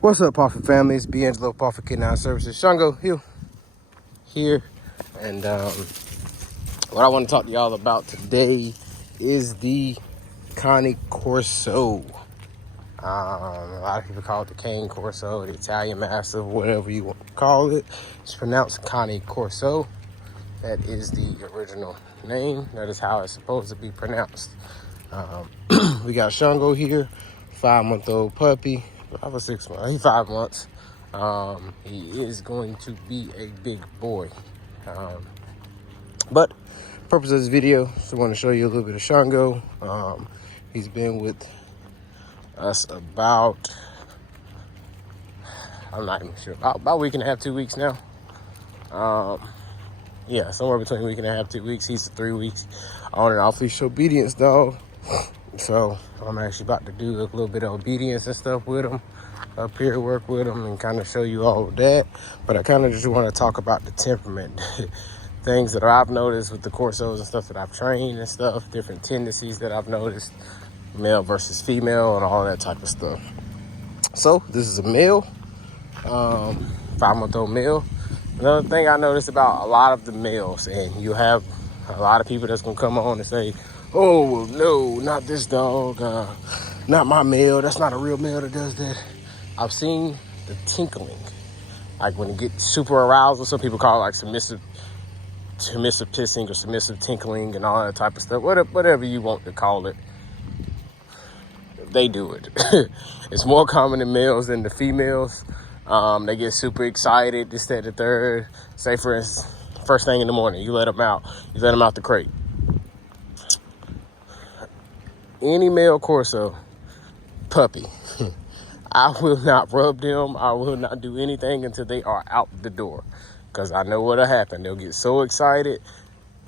What's up, PAWFECT family? It's D'Angelo, PAWFECT Canine Services. Shango here. And what I want to talk to y'all about today is the Corso. A lot of people call it the Cane Corso, the Italian Mastiff, whatever you want to call it. It's pronounced Corso. That is the original name. That is how it's supposed to be pronounced. We got Shango here, 5-month-old puppy. 5 or 6 months. He's 5 months. He is going to be a big boy. But purpose of this video is I want to show you a little bit of Shango. He's been with us about, I'm not even sure, about a week and a half, 2 weeks now. Yeah, somewhere between a week and a half, 2 weeks. He's 3 weeks on and off leash obedience dog. So I'm actually about to do a little bit of obedience and stuff with him up here, work with him and kind of show you all of that. But I kind of just want to talk about the temperament, things that I've noticed with the Corsos and stuff that I've trained and stuff, different tendencies that I've noticed, male versus female and all that type of stuff. So this is a male, 5-month-old male. Another thing I noticed about a lot of the males, and you have a lot of people that's gonna come on and say, oh, no, not this dog, not my male, that's not a real male that does that. I've seen the tinkling, like when it gets super arousal. Some people call it like submissive pissing or submissive tinkling and all that type of stuff, whatever you want to call it. They do it. It's more common in males than the females. They get super excited, this, that, the third. Say for instance, first thing in the morning, you let them out the crate. Any male Corso puppy, I will not rub them. I will not do anything until they are out the door, because I know what'll happen. They'll get so excited,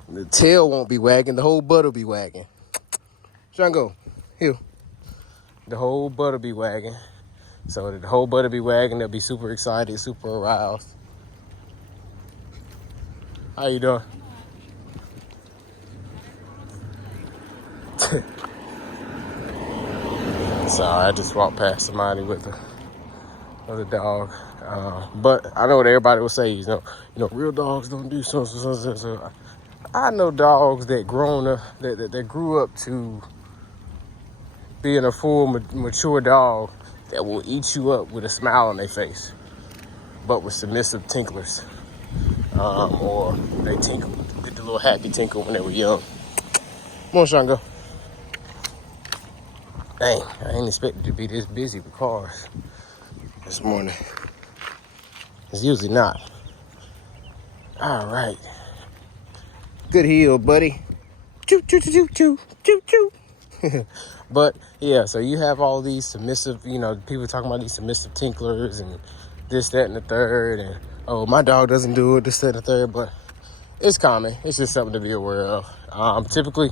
the tail won't be wagging, the whole butt will be wagging. Shango, here. The whole butt will be wagging. So the whole butt will be wagging. They'll be super excited, super aroused. How you doing? Sorry, I just walked past somebody with a dog. But I know what everybody will say. You know, real dogs don't do so. I know dogs that that grew up to being a full mature dog that will eat you up with a smile on their face, but with submissive tinklers, or they tinkle, get the little happy tinkle when they were young. Come on, Shango. Dang, I ain't expected to be this busy with cars this morning. It's usually not. All right. Good heel, buddy. Choo, choo, choo, choo, choo, choo, choo. But yeah, so you have all these submissive, people talking about these submissive tinklers and this, that, and the third. And, oh, my dog doesn't do it, this, that, and the third. But it's common. It's just something to be aware of. Typically,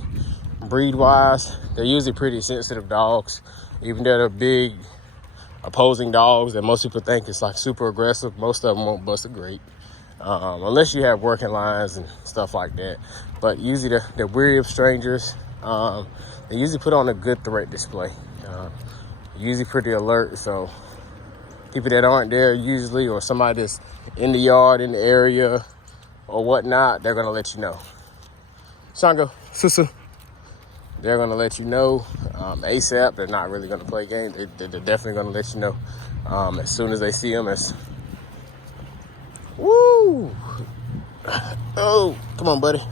breed-wise, they're usually pretty sensitive dogs. Even though they're big, opposing dogs that most people think is like super aggressive, most of them won't bust a grape. Unless you have working lines and stuff like that. But usually they're weary of strangers. They usually put on a good threat display. Usually pretty alert, so people that aren't there usually, or somebody that's in the yard, in the area, or whatnot, they're gonna let you know. Shango, Susu. They're gonna let you know ASAP. They're not really gonna play games. They're definitely gonna let you know as soon as they see them. Woo! Oh, come on, buddy.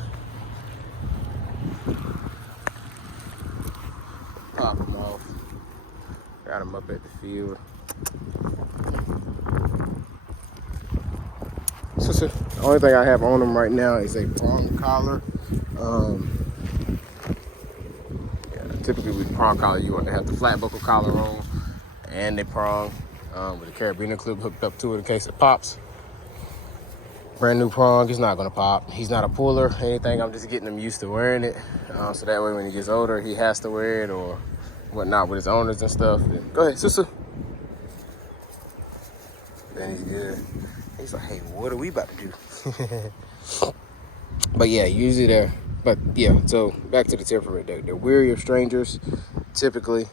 Pop him off. Got him up at the field. So the only thing I have on him right now is a prong collar. Typically with prong collar, you want to have the flat buckle collar on and a prong with a carabiner clip hooked up to it in case it pops. Brand new prong, it's not gonna pop. He's not a puller, anything. I'm just getting him used to wearing it. So that way when he gets older, he has to wear it or whatnot with his owners and stuff. Go ahead, sister. Then he's good. He's like, hey, what are we about to do? But yeah, usually they're, but yeah, so back to the temperament. They're weary of strangers, typically.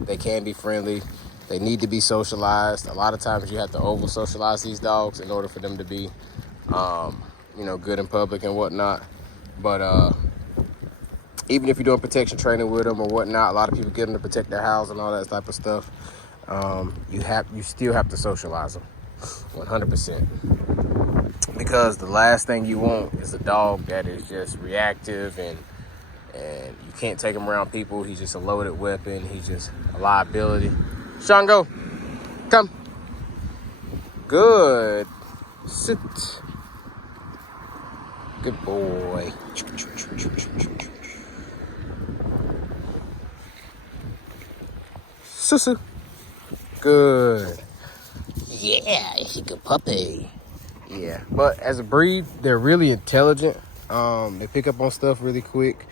They can be friendly. They need to be socialized. A lot of times you have to over socialize these dogs in order for them to be, good in public and whatnot. But even if you're doing protection training with them or whatnot, a lot of people get them to protect their house and all that type of stuff. You still have to socialize them 100%. Because the last thing you want is a dog that is just reactive and you can't take him around people. He's just a loaded weapon. He's just a liability. Shango, come. Good. Sit. Good boy. Susu. Good. Yeah, she's a good puppy. Yeah, but as a breed, they're really intelligent. They pick up on stuff really quick.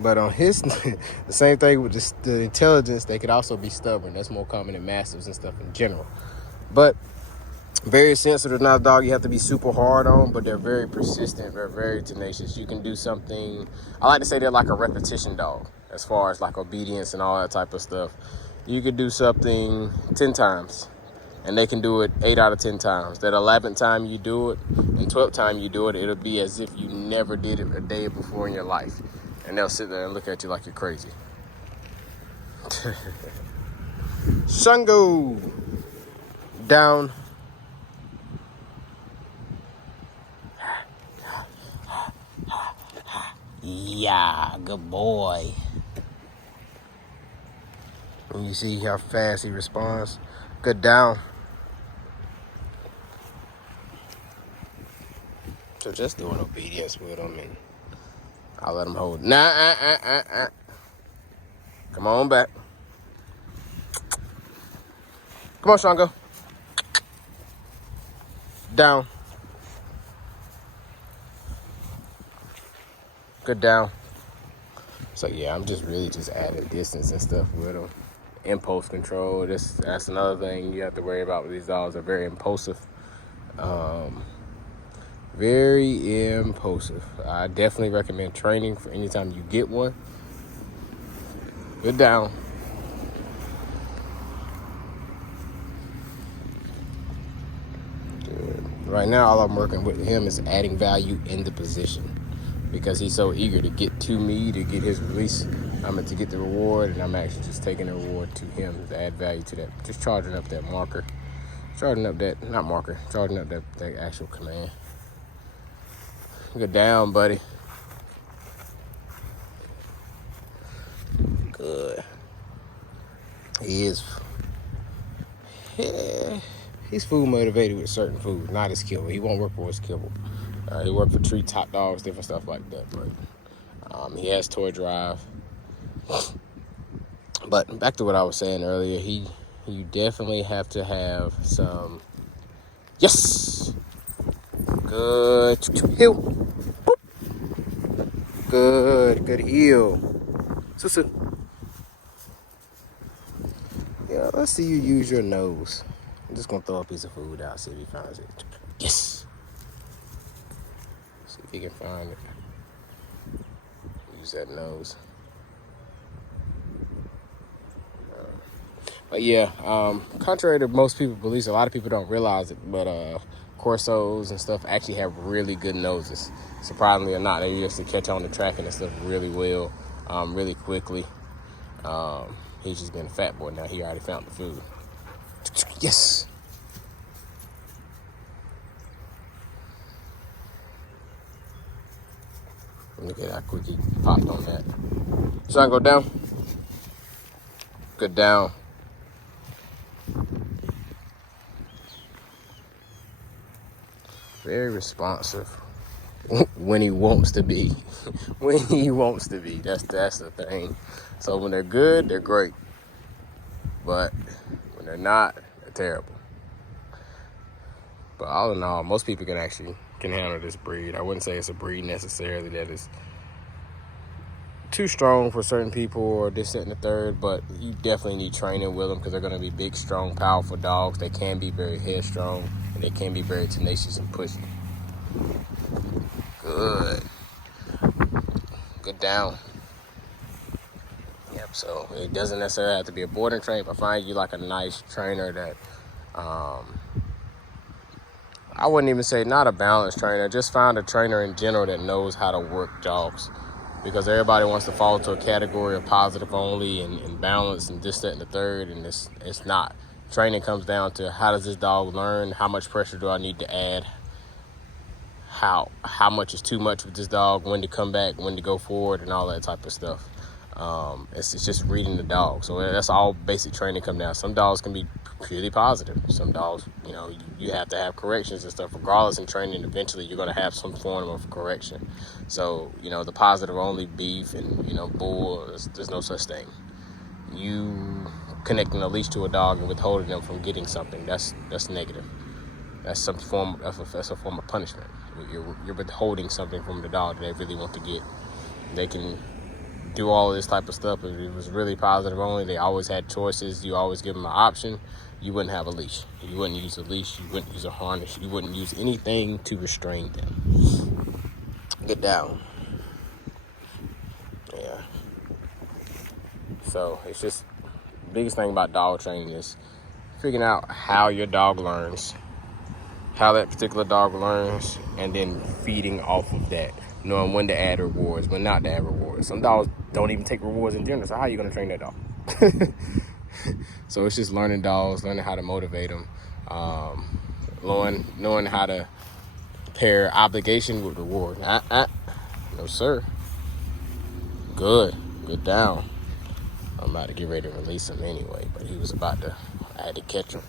But on his, the same thing with just the intelligence, they could also be stubborn. That's more common in mastiffs and stuff in general. But very sensitive, not a dog you have to be super hard on, but they're very persistent. They're very tenacious. You can do something. I like to say they're like a repetition dog as far as like obedience and all that type of stuff. You could do something 10 times. And they can do it 8 out of 10 times. That 11th time you do it and 12th time you do it, it'll be as if you never did it a day before in your life. And they'll sit there and look at you like you're crazy. Shango. Down. Yeah, good boy. And you see how fast he responds. Good down. So just doing obedience with him, and I'll let him hold. Come on back. Come on, Shango. Down. Good down. So yeah, I'm just really just adding distance and stuff with him. Impulse control. That's another thing you have to worry about with these dogs. They're very impulsive. Very impulsive. I definitely recommend training for anytime you get one. Good down. Good. Right now, all I'm working with him is adding value in the position because he's so eager to get to me to get his release. To get the reward, and I'm actually just taking the reward to him to add value to that. Just charging up that marker. Charging up that actual command. Good down, buddy. Good. He's food motivated with certain food, not his kibble. He won't work for his kibble. He work for treat, top dogs, different stuff like that. But he has toy drive. But back to what I was saying earlier, you definitely have to have some. Yes. Good heel. Boop. Good heel. Susu. Yeah, let's see you use your nose. I'm just gonna throw a piece of food out, see if he finds it. Yes. See if he can find it. Use that nose. But yeah, contrary to most people's beliefs, a lot of people don't realize it, but Corsos and stuff actually have really good noses. Surprisingly or not, they used to catch on the tracking and stuff really well, really quickly. He's just being a fat boy now. He already found the food. Yes. Look at how quick he popped on that. So I go down. Good down. Very responsive when he wants to be. When he wants to be. That's the thing. So when they're good, they're great. But when they're not, they're terrible. But all in all, most people can handle this breed. I wouldn't say it's a breed necessarily that is too strong for certain people or this, that, and the third, but you definitely need training with them because they're going to be big, strong, powerful dogs. They can be very headstrong, and they can be very tenacious and pushy. Good. Good down. Yep, so it doesn't necessarily have to be a boarding train, but find you like a nice trainer that, I wouldn't even say not a balanced trainer, just find a trainer in general that knows how to work dogs. Because everybody wants to fall into a category of positive only and balance and this, that, and the third, and it's not. Training comes down to how does this dog learn, how much pressure do I need to add, how much is too much with this dog, when to come back, when to go forward, and all that type of stuff. It's just reading the dog. So that's all basic training come down. Some dogs can be purely positive. Some dogs, you have to have corrections and stuff. Regardless in training, eventually you're going to have some form of correction. So, the positive only beef and, bull, there's no such thing. You connecting a leash to a dog and withholding them from getting something, that's negative. That's a form of punishment. You're withholding something from the dog that they really want to get. They can do all of this type of stuff. If it was really positive only, they always had choices, you always give them an option, you wouldn't have a leash. You wouldn't use a leash, you wouldn't use a harness, you wouldn't use anything to restrain them. Get down. Yeah. So it's just, the biggest thing about dog training is figuring out how your dog learns, how that particular dog learns, and then feeding off of that. Knowing when to add rewards, when not to add rewards. Some dogs don't even take rewards in general, so how are you going to train that dog? So it's just learning dogs, learning how to motivate them, knowing how to pair obligation with reward. No, sir. Good down. I'm about to get ready to release him anyway, but I had to catch him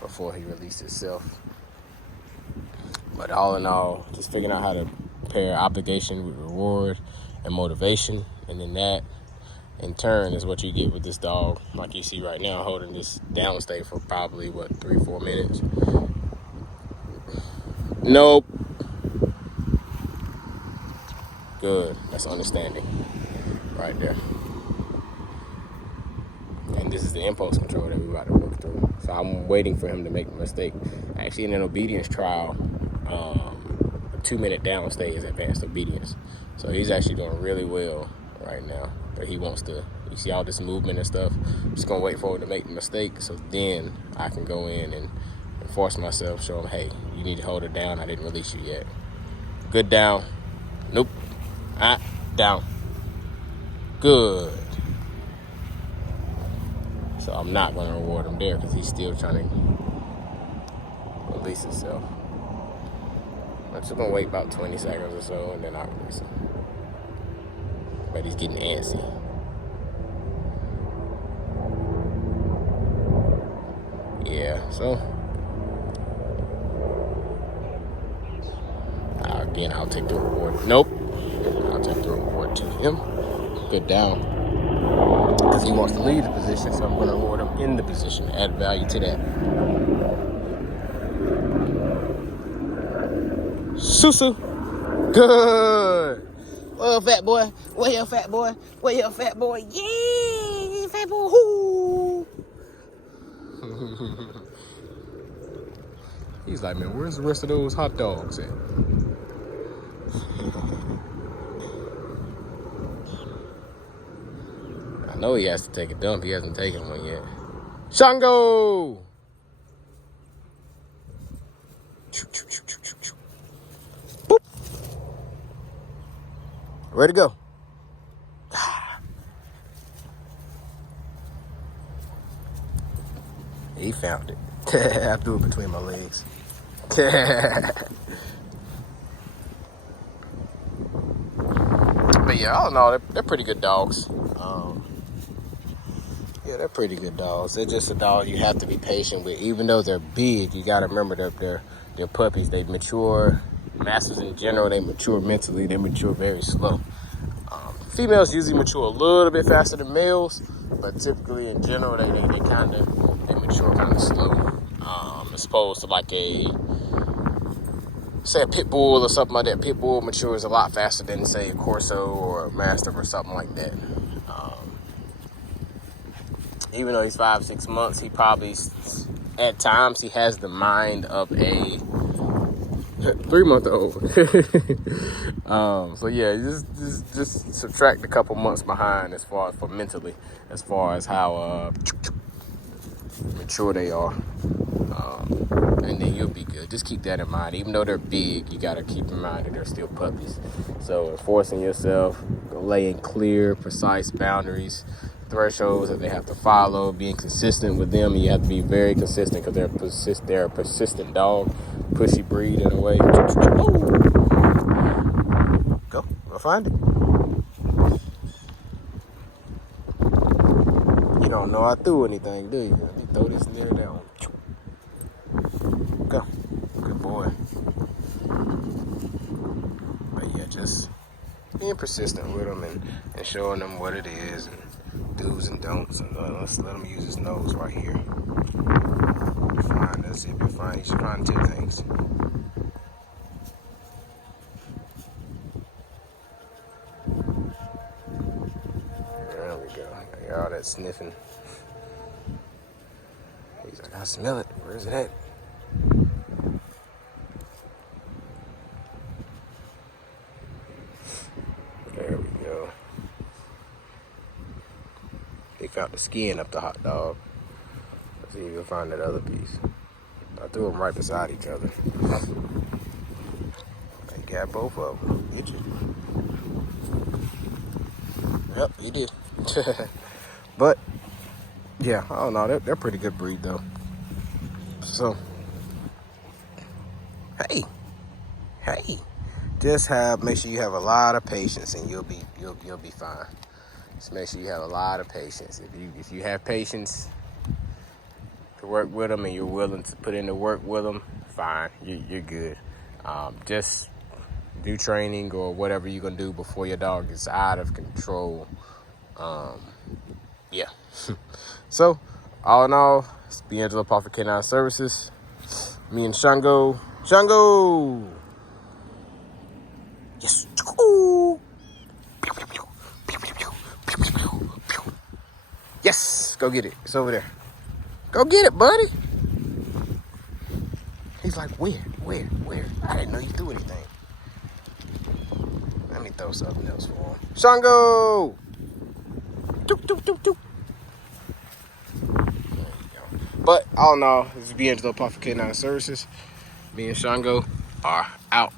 before he released himself. But all in all, just figuring out how to pair obligation with reward and motivation, and then that in turn is what you get with this dog, like you see right now, holding this downstay for probably 3-4 minutes. Nope. Good. That's understanding right there. And this is the impulse control that we're about to work through. So I'm waiting for him to make a mistake. Actually, in an obedience trial, 2-minute downstay is advanced obedience. So he's actually doing really well right now. But he wants to, you see all this movement and stuff. I'm just going to wait for him to make the mistake, so then I can go in and force myself, show him, hey, you need to hold it down. I didn't release you yet. Good down. Nope. Down. Good. So I'm not going to reward him there because he's still trying to release himself. I'm just going to wait about 20 seconds or so, and then I'll release him. But he's getting antsy. Yeah, so again, I'll take the reward. Nope. I'll take the reward to him. Good down. Because he wants to leave the position, so I'm going to reward him in the position. Add value to that. Susu. Good. Well, fat boy. Well, fat boy. Well, fat boy. Yeah, fat boy. Whoo. He's like, man, where's the rest of those hot dogs at? I know he has to take a dump. He hasn't taken one yet. Shango! Boop. Ready to go. He found it. I threw it between my legs. But yeah, all in all, they're pretty good dogs. Yeah, they're pretty good dogs. They're just a dog you have to be patient with. Even though they're big, you got to remember they're puppies. They mature. Masters in general, they mature mentally. They mature very slow. Females usually mature a little bit faster than males, but typically in general, they mature kind of slow. As opposed to like a pit bull or something like that. Pit bull matures a lot faster than, say, a Corso or a Mastiff or something like that. Even though he's 5-6 months, he probably, at times, he has the mind of a 3-month-old. So yeah, just subtract a couple months behind as far as for mentally, as far as how mature they are. And then you'll be good. Just keep that in mind. Even though they're big, you gotta keep in mind that they're still puppies. So enforcing yourself, laying clear, precise boundaries, thresholds that they have to follow, being consistent with them, and you have to be very consistent because they're a persistent dog, pushy breed in a way. Go find it. You don't know I threw anything, do you? Let me throw this near down. Go. Good boy. But yeah, just being persistent with them and showing them what it is and do's and don'ts. And let's let him use his nose right here. Fine. Let's see if you're fine. You should find 2 things. There we go. All that sniffing. He's like, I smell it. Where is it at? There we go. Pick out the skin up the hot dog. Let's see if you'll find that other piece. I threw them right beside each other. I got both of them. Get you. Yep, he did. But yeah, I don't know. They're pretty good breed though. So hey, just make sure you have a lot of patience, and you'll be fine. Just make sure you have a lot of patience. If you have patience to work with them and you're willing to put in the work with them, fine, you're good. Just do training or whatever you're gonna do before your dog is out of control. Yeah. So, all in all, it's D'Angelo PAWFECT Canine Services. Me and Shango. Yes. Yes. Go get it. It's over there. Go get it, buddy. He's like, where? I didn't know you threw anything. Let me throw something else for him. Shango! Doop. There you go. But all in all, this is D'Angelo PAWFECT Canine Services. Me and Shango are out.